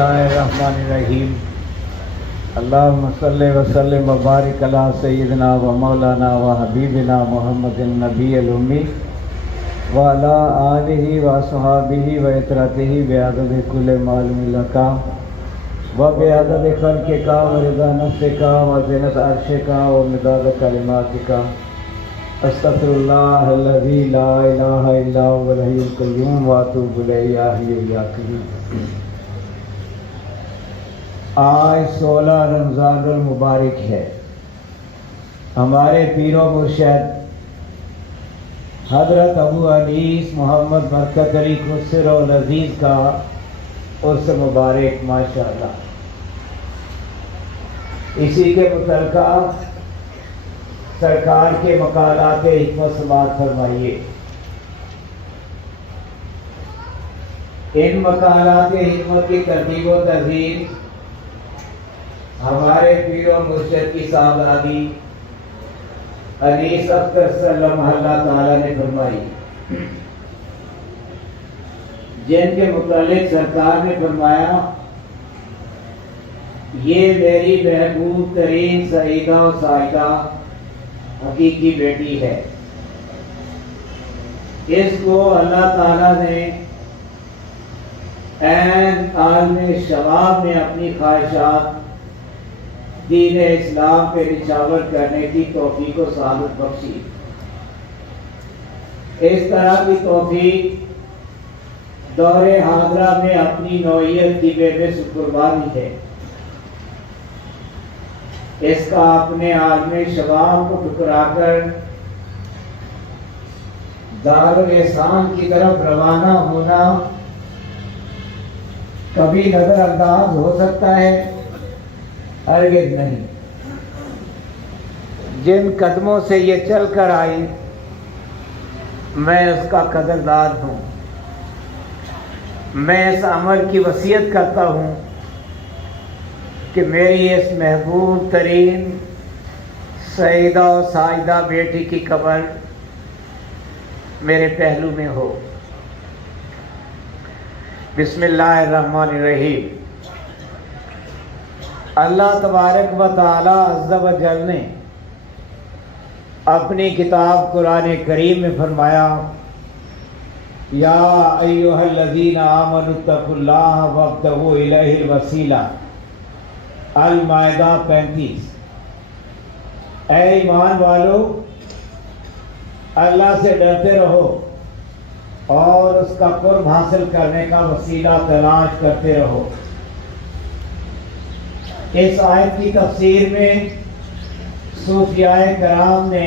बिस्मिल्लाहिर्रहमानिर्रहीम। अल्लाहुम्मा सल्लि व सल्लिम व बारिक अला सय्यिदिना व मौलाना व हबीबिना मुहम्मदिन नबिय्यिल उम्मी व अला आलिहि व अस्हाबिहि व इतरतिहि बिअदद कुल्li मालूम लका व बिअदद खल्क़िका व रिज़ा नफ्सिका व ज़ीनत अर्शिका व मिदाद कलिमातिका अस्तग़फिरुल्लाहल्लज़ी ला इलाहा इल्ला हुवल हय्युल क़य्यूम व अतूबु इलैहि या हय्यु या क़य्यूम। आज 16 रमज़ानुल मुबारक है। हमारे पीरो मुर्शिद हज़रत अबू अनीस मोहम्मद बरकत अली खुसरो अज़ीज़ का उर्स मुबारक माशाअल्लाह। इसी के मुतल्लिक़ा सरकार के मकालात हिकमत समाअत फरमाइए। इन मकालात हिकमत की तरतीब व तहज़ीर हमारे पीरो मुर्शिद की साहबजादी अनीस अख्तर सल्लम अल्लाह ताला ने फरमाई, जिनके मुतालिक सरकार ने फरमाया, ये मेरी महबूब तरीन सईदा और साइदा हकीकी बेटी है। इसको अल्लाह ताला ने ऐन आलम शबाब में अपनी ख्वाहिशात दीन इस्लाम पे निछावर करने की तौफीक व सआदत बख्शी। इस तरह की तौफीक दौरे हाजरा में अपनी नौइयत की बेमिस कुर्बानी है। इसका अपने आलम शबाब को ठुकराकर दारुल एहसान की तरफ रवाना होना कभी नजरअंदाज हो सकता है? हरगिज़ नहीं। जिन कदमों से ये चल कर आई, मैं उसका कदरदान हूँ। मैं इस अमल की वसीयत करता हूँ कि मेरी इस महबूब तरीन सईदा और साजिदा बेटी की कब्र मेरे पहलू में हो। बिस्मिल्लाहिर्रहमानिर्रहीम। अल्लाह तबारक व तआला अज़्ज़ व जल ने अपनी किताब कुरान करीम में फरमाया, या अय्युहल्लज़ीना आमनुत्तकुल्लाह वब्तगू इलैहिल वसीला। अल-माइदा 35। ऐ ईमान वालो, अल्लाह से डरते रहो और उसका कुर्ब हासिल करने का वसीला तलाश करते रहो। इस आयत की तफसीर में सूफियाए कराम ने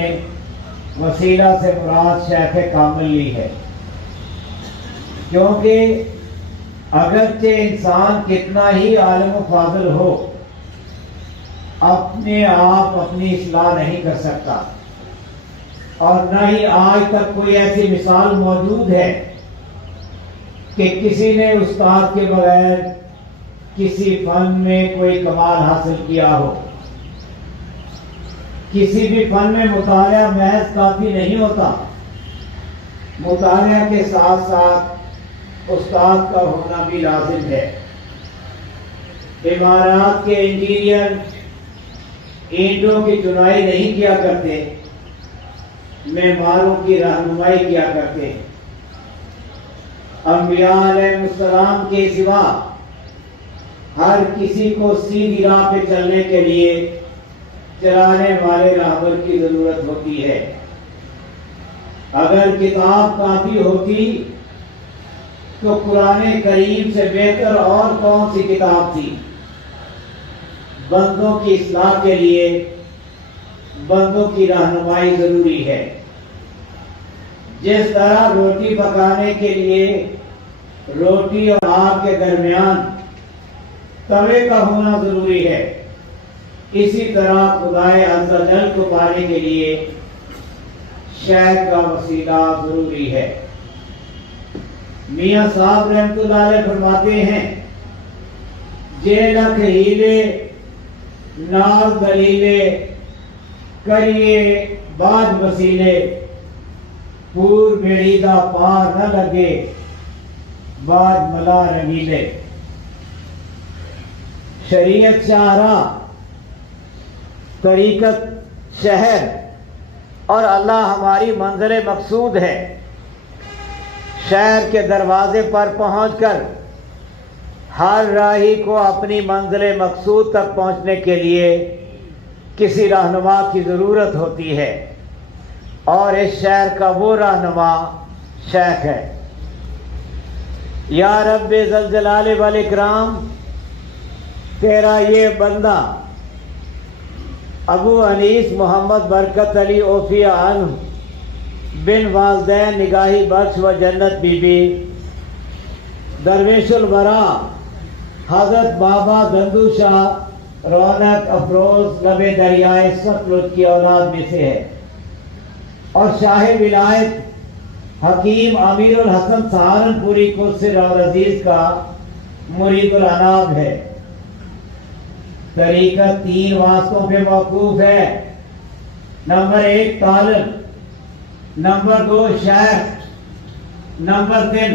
वसीला से मुराद शेख कामिल ली है, क्योंकि अगरचे इंसान कितना ही आलिम फाजिल हो, अपने आप अपनी इस्लाह नहीं कर सकता। और न ही आज तक कोई ऐसी मिसाल मौजूद है कि किसी ने उस्ताद के बगैर किसी फन में कोई कमाल हासिल किया हो। किसी भी फन में मुतालिया महज काफी नहीं होता, मुतालिया के साथ साथ उस्ताद का होना भी लाजिम है। इमारत के इंजीनियर ईंटों की चुनाई नहीं किया करते, मेमारों की रहनुमाई किया करते। अंबिया अलैहिस्सलाम के सिवा हर किसी को सीधी राह पे चलने के लिए चलाने वाले राहबर की जरूरत होती है। अगर किताब काफी होती तो कुरान करीम से बेहतर और कौन सी किताब थी? बंदों की इस्लाह के लिए बंदों की रहनुमाई जरूरी है। जिस तरह रोटी पकाने के लिए रोटी और आग के दरमियान तवे का होना जरूरी है, इसी तरह खुदाए अज़्ज़ व जल को पाने के लिए शहद का वसीला जरूरी है। मियां साहब रहमतुल्लाह अलैह फरमाते हैं, जे लख हीले नाल दलीले करिए बाज वसीले, पूर बेड़ीदा पार न लगे बाज मला रंगीले। शरीयत शाहरा, तरीकत शहर, और अल्लाह हमारी मंजिल मकसूद है। शहर के दरवाजे पर पहुंचकर हर राही को अपनी मंजिल मकसूद तक पहुंचने के लिए किसी रहनुमा की ज़रूरत होती है, और इस शहर का वो रहनुमा शेख है। या रब्बे ज़ल जलाल वल इकराम, तेरा ये बंदा अबू अनीस मोहम्मद बरकत अली ओफिया अन बिन वालदैन निगाही बख्श व जन्नत बीबी दरवेशुल वरा हजरत बाबा गंदू शाह रौनक अफरोज लबे दरियाए सतलुज की औलाद में से है, और शाह विलायत हकीम अमीरुल हसन सहारनपुरी कुर्सिर और अजीज का मुरीदुल अनाब है। तरीक़त 3 वास्तों पे मौकूफ है। नंबर 1 तालिब, नंबर 2 शेख, नंबर 3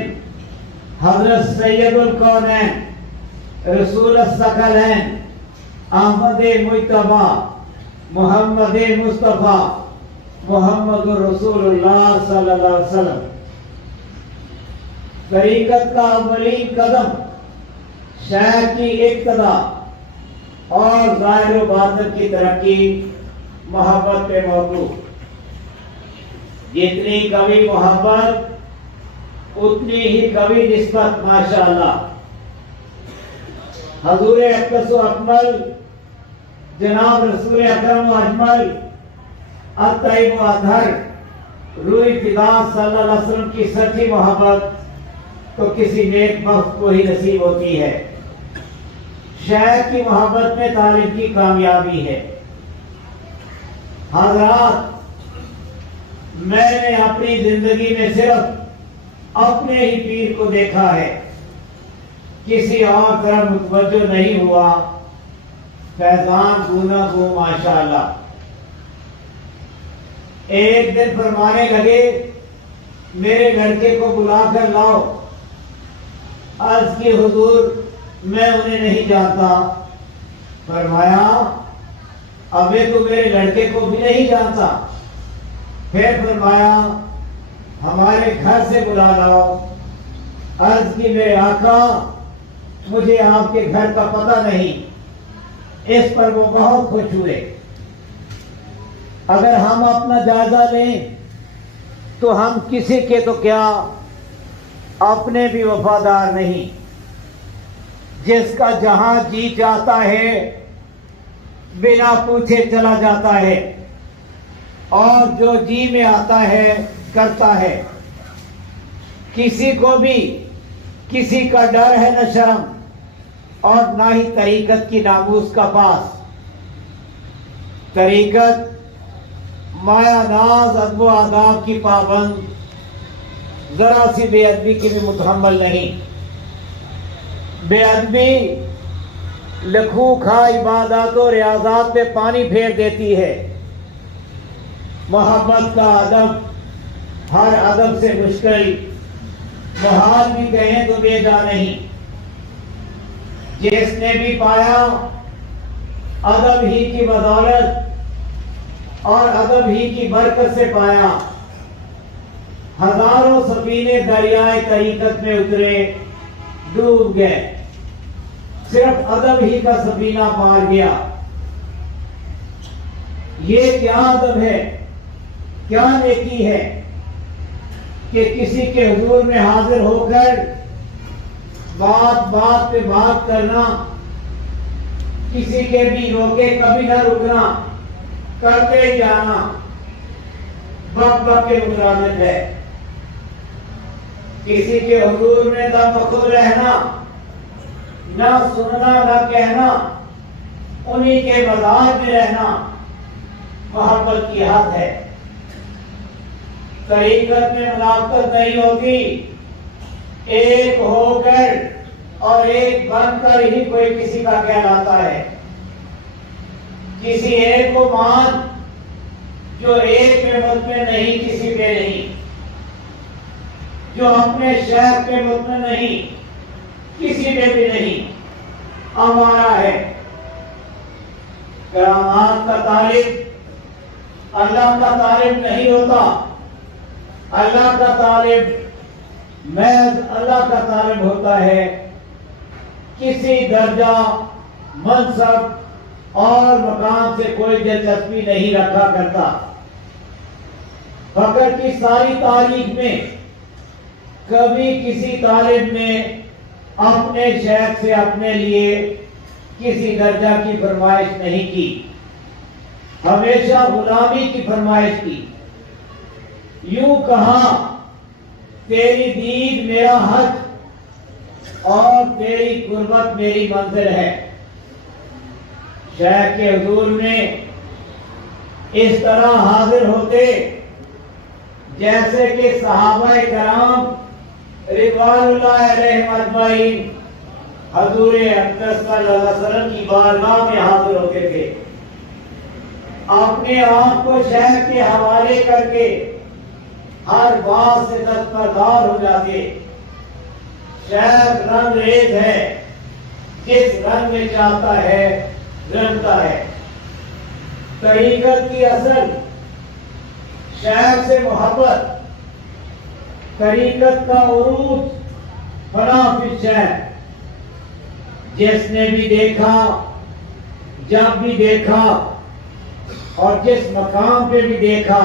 हजरत सैयदुल कौनैन रसूल सकलैन अहमद मुज्तबा मोहम्मद मुस्तफ़ा मोहम्मद रसूलुल्लाह सल्लल्लाहु अलैहि वसल्लम। तरीक़त का अव्वलीन कदम शेख की इब्तिदा और ज़ाहिर व बातिन की तरक्की मोहब्बत पे मौजूद। जितनी कभी मोहब्बत उतनी ही कभी निस्बत। माशाअल्लाह हजूर अक़दस व अकमल जनाब रसूल अकरम व अजमल अत्तय्यब व अतहर रूह फिदा सल्लल्लाहु अलैहि वसल्लम की सच्ची मोहब्बत तो किसी नेक बख्त को ही नसीब होती है। शेख की मोहब्बत में तालिब की कामयाबी है। हज़रात, मैंने अपनी जिंदगी में सिर्फ अपने ही पीर को देखा है, किसी और तरफ मुतवज्जो नहीं हुआ। फैजान गूना गो माशाअल्लाह। एक दिन फरमाने लगे, मेरे लड़के को बुलाकर लाओ। अर्ज की हुजूर, मैं उन्हें नहीं जानता। फरमाया, अबे तो मेरे लड़के को भी नहीं जानता। फिर फरमाया, हमारे घर से बुला लाओ। अर्ज की, मेरे आका, मुझे आपके घर का पता नहीं। इस पर वो बहुत खुश हुए। अगर हम अपना जायजा लें तो हम किसी के तो क्या, अपने भी वफादार नहीं। जिसका जहां जी जाता है बिना पूछे चला जाता है, और जो जी में आता है करता है। किसी को भी किसी का डर है न शर्म, और ना ही तरीकत की नामूस का पास। तरीकत माया नाज अदब आदाब की पाबंद, जरा सी बेअदबी की भी मुतहम्मल नहीं। बेअदबी लखू खा इबादत और रियाजात पे पानी फेर देती है। मोहब्बत का अदब हर अदब से मुश्किल, मुहाल भी कहें तो बेजा नहीं। जिसने भी पाया अदब ही की बदौलत और अदब ही की बरकत से पाया। हजारों सफीने दरियाए तरीकत में उतरे, डूब गए। सिर्फ अदब ही का सफीना पार गया। ये क्या अदब है, क्या नेकी है कि किसी के हुजूर में हाजिर होकर बात बात पे बात करना, किसी के भी रोके कभी न रुकना, करते ही जाना, वक्त वक्त के मुताबिक है। किसी के हुजूर में दम खुद रहना, न सुनना न कहना, उन्हीं के मज़ार में रहना मोहब्बत की हद है। तरीकत में मुनाफकत नहीं होती। एक होकर और एक बनकर ही कोई किसी का कहलाता है। किसी एक को मान जो एक पे मुतमिन नहीं, किसी पे नहीं। जो अपने शहर पे मुतमिन नहीं, किसी पे भी नहीं। हमारा है। करामात का तालिब अल्लाह का तालिब नहीं होता। अल्लाह का तालिब महज अल्लाह का तालिब होता है। किसी दर्जा, मनसब और मकाम से कोई दिलचस्पी नहीं रखा करता। फकर की सारी तारीख में कभी किसी तालिब ने अपने शेख से अपने लिए किसी दर्जा की फरमाइश नहीं की, हमेशा गुलामी की फरमाइश की। यूं कहा, तेरी दीद मेरा हज और तेरी कुर्बत मेरी मंजिल है। शेख के हुजूर में इस तरह हाजिर होते जैसे कि सहाबाए कराम रिज़वानुल्लाह अलैहिम अजमईन हजूर अक़दस सल्लल्लाहु अलैहि वसल्लम की बारगाह में हाजिर होते थे। अपने आप को शेख के हवाले करके हर बात से दस्तबरदार हो जाते। शेख रंगरेज है, जिस रंग में चाहता है रंगता है। तरीकत की असल शेख से मोहब्बत, तरीकत का उरूज फना फिर शेख। जिसने भी देखा, जब भी देखा और जिस मकाम पे भी देखा,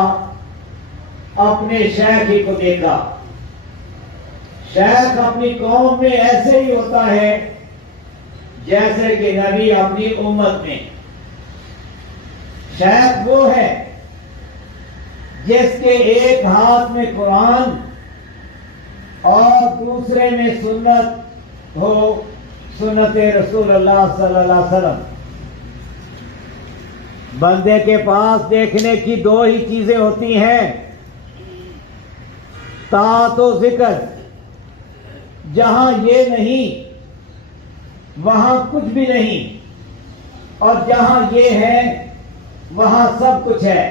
अपने शेख ही को देखा। शेख अपनी कौम में ऐसे ही होता है जैसे कि नबी अपनी उम्मत में। शेख वो है जिसके एक हाथ में कुरान और दूसरे में सुन्नत हो, सुन्नत रसूलुल्लाह सल्लल्लाहु अलैहि वसल्लम। बंदे के पास देखने की दो ही चीजें होती हैं, ताअत व जिक्र। जहां ये नहीं वहां कुछ भी नहीं, और जहां ये है वहां सब कुछ है।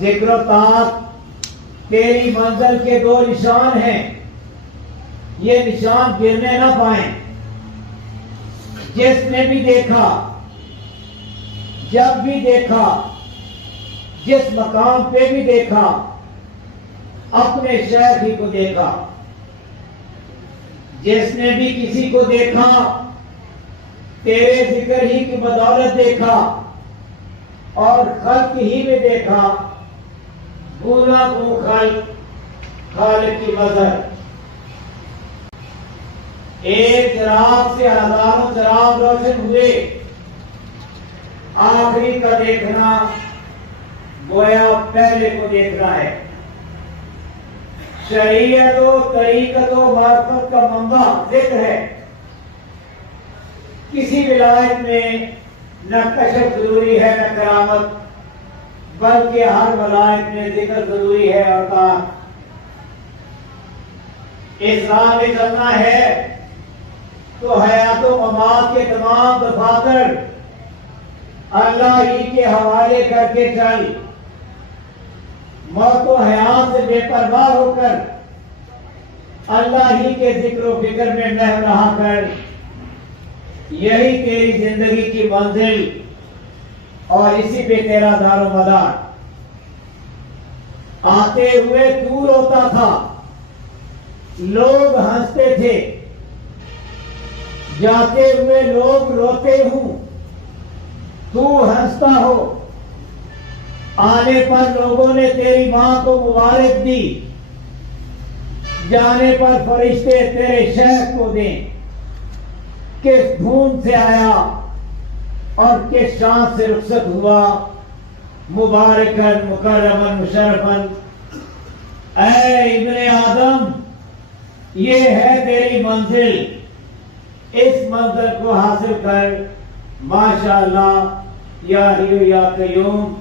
जिक्र ताअत तेरी मंजिल के दो निशान हैं। ये निशान गिरने ना पाए। जिसने भी देखा, जब भी देखा, जिस मकाम पे भी देखा, अपने शेख ही को देखा। जिसने भी किसी को देखा, तेरे जिक्र ही की बदौलत देखा और खल्क ही में देखा। गुना को खल्क, खालिक की मज़हर। एक चिराग से हजारों चिराग रोशन हुए। आखिरी का देखना गोया पहले को देखना है। शरीयत व तरीकत व मार्फत का मंबा जिक्र है। किसी विलायत में न कशफ जरूरी है न करामत, बल्कि हर विलायत में जिक्र जरूरी है और ताअत। इस राह में चलना है तो हयात व ममात के तमाम दफातर अल्लाह ही के हवाले करके चल। मौत व हयात से बेपरवाह होकर अल्लाह ही के जिक्र व फिक्र में न रहा कर। यही तेरी जिंदगी की मंजिल और इसी पे तेरा दारो मदार। आते हुए तू रोता था, लोग हंसते थे। जाते हुए लोग रोते हूं, तू हंसता हो। आने पर लोगों ने तेरी मां को मुबारक दी, जाने पर फरिश्ते तेरे शेख को दें। किस धूम से आया और किस शान से रुखसत हुआ, मुबारकन मुकर्रमन मुशर्रफन। ऐ इब्ने आदम, ये है तेरी मंजिल। इस मंजिल को हासिल कर। माशाअल्लाह या हय्यु या कय्यूम,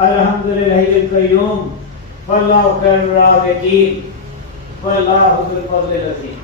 अल्हम्दुलिल्लाहिल कय्यूम, वल्लाहु खैरुर राज़िकीन, वल्लाहु ज़ुल फ़ज़लिल अज़ीम।